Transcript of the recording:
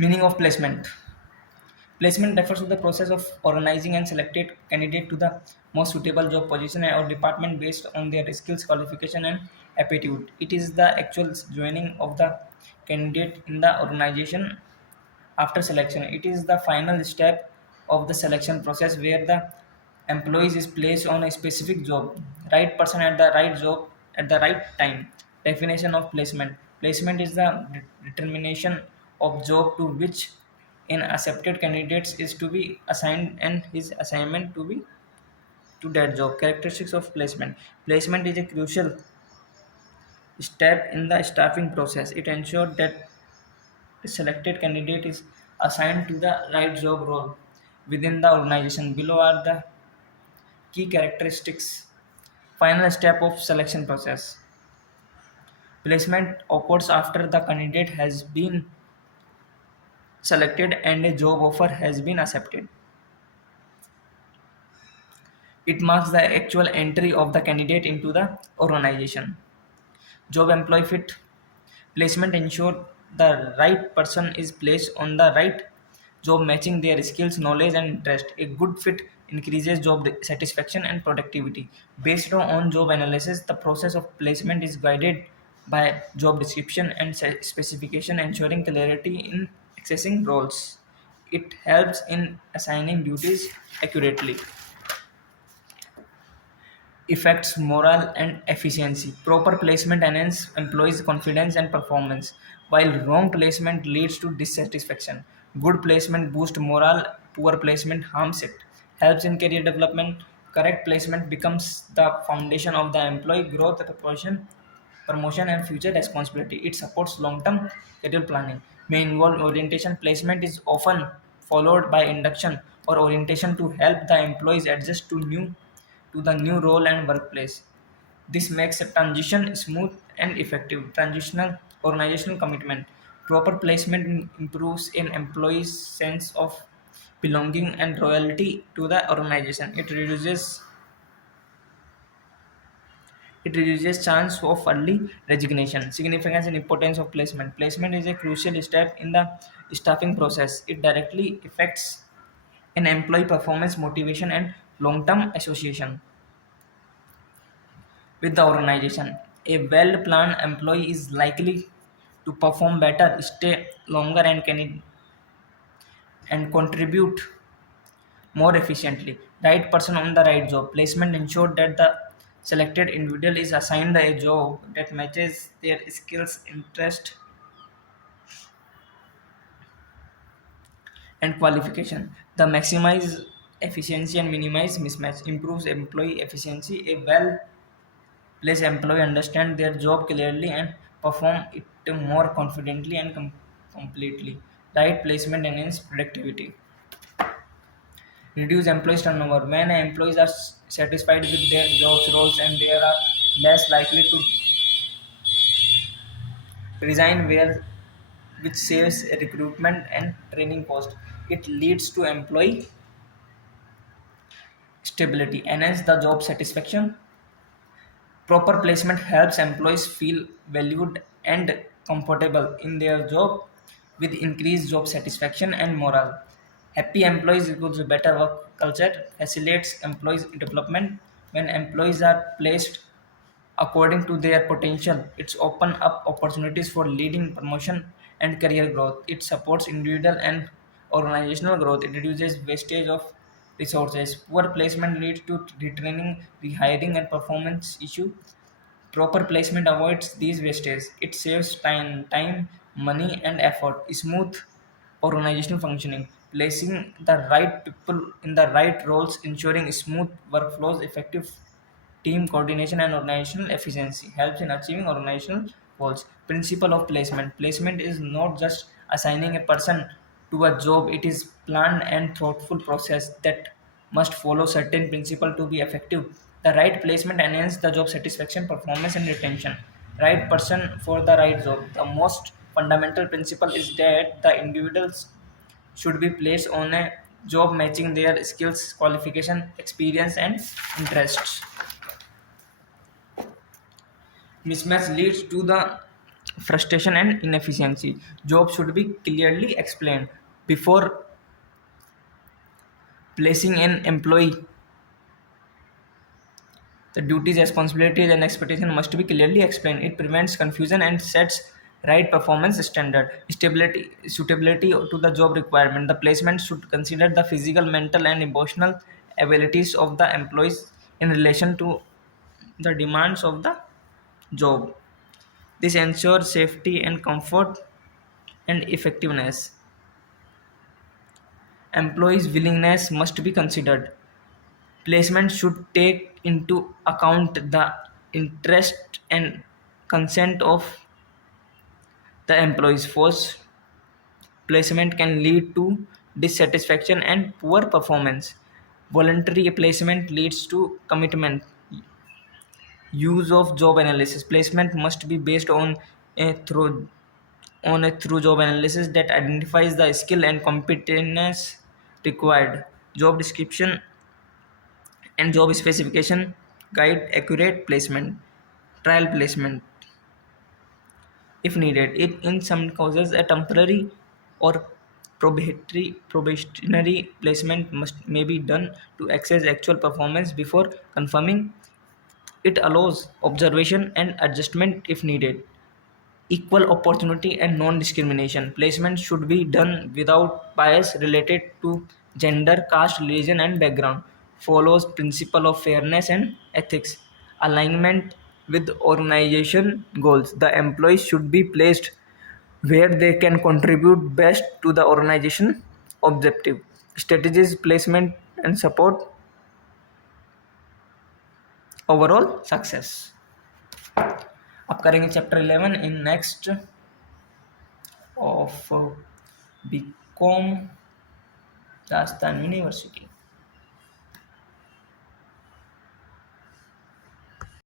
Meaning of placement. Placement refers to the process of organizing and selected candidate to the most suitable job position or department based on their skills, qualification, and aptitude. It is the actual joining of the candidate in the organization after selection. It is the final step of the selection process where the employees is placed on a specific job, right person at the right job at the right time. Definition of placement. Placement is the determination of job to which an accepted candidate is to be assigned and his assignment to be to that job. Characteristics of placement. Placement is a crucial step in the staffing process. It ensures that the selected candidate is assigned to the right job role within the organization. Below are the key characteristics. Final step of selection process. Placement occurs after the candidate has been selected and a job offer has been accepted. It marks the actual entry of the candidate into the organization. Job employee fit. Placement ensure the right person is placed on the right job matching their skills, knowledge, and interest. A good fit increases job satisfaction and productivity. Based on job analysis, the process of placement is guided by job description and specification, ensuring clarity in accessing roles. It helps in assigning duties accurately. Affects morale and efficiency. Proper placement enhances employees' confidence and performance, while wrong placement leads to dissatisfaction. Good placement boosts morale, poor placement harms it. Helps in career development. Correct placement becomes the foundation of the employee growth, promotion and future responsibility. It supports long-term career planning. May involve orientation. Placement is often followed by induction or orientation to help the employees adjust to the new role and workplace. This makes a transition smooth and effective. Transitional organizational commitment. Proper placement improves an employee's sense of belonging and loyalty to the organization. It reduces chance of early resignation. Significance and importance of placement. Placement is a crucial step in the staffing process. It directly affects an employee performance, motivation, and long-term association with the organization. A well-planned employee is likely to perform better, stay longer, and contribute more efficiently. Right person on the right job. Placement ensure that the selected individual is assigned a job that matches their skills, interest, and qualification. The maximize efficiency and minimize mismatch. Improves employee efficiency. A well place employee understand their job clearly and perform it more confidently and completely. Right placement enhance productivity. Reduce employees turnover. When employees are satisfied with their jobs roles and they are less likely to resign, where which saves recruitment and training cost. It leads to employee stability, enhance the job satisfaction. Proper placement helps employees feel valued and comfortable in their job with increased job satisfaction and morale. Happy employees equals a better work culture, facilitates employees development. When employees are placed according to their potential, it's open up opportunities for leading promotion and career growth. It supports individual and organizational growth. It reduces wastage of resources. Poor placement leads to retraining, rehiring, and performance issue. Proper placement avoids these wastage. It saves time, money, and effort. Smooth organizational functioning. Placing the right people in the right roles, ensuring smooth workflows, effective team coordination, and organizational efficiency helps in achieving organizational goals. Principle of placement. Placement is not just assigning a person to a job, it is planned and thoughtful process that must follow certain principle to be effective. The right placement enhances the job satisfaction, performance, and retention. Right person for the right job. The most fundamental principle is that the individuals should be placed on a job matching their skills, qualification, experience, and interests. Mismatch leads to the frustration and inefficiency. Jobs should be clearly explained before placing an employee. The duties, responsibilities, and expectations must be clearly explained. It prevents confusion and sets right performance standard. Stability, suitability to the job requirement. The placement should consider the physical, mental, and emotional abilities of the employees in relation to the demands of the job. This ensures safety and comfort and effectiveness. Employees' willingness must be considered. Placement should take into account the interest and consent of the employees. Forced placement can lead to dissatisfaction and poor performance. Voluntary placement leads to commitment. Use of job analysis. Placement must be based a through on a through job analysis that identifies the skill and competence required. Job description and job specification guide accurate placement. Trial placement if needed. It in some causes a temporary or probationary placement may be done to assess actual performance before confirming. It allows observation and adjustment if needed. Equal opportunity and non-discrimination. Placement should be done without bias related to gender, caste, religion, and background. Follows principle of fairness and ethics. Alignment with organization goals. The employees should be placed where they can contribute best to the organization objective. Strategies, placement, and support overall success. अब करेंगे chapter 11 in next of BCom Rajasthan University.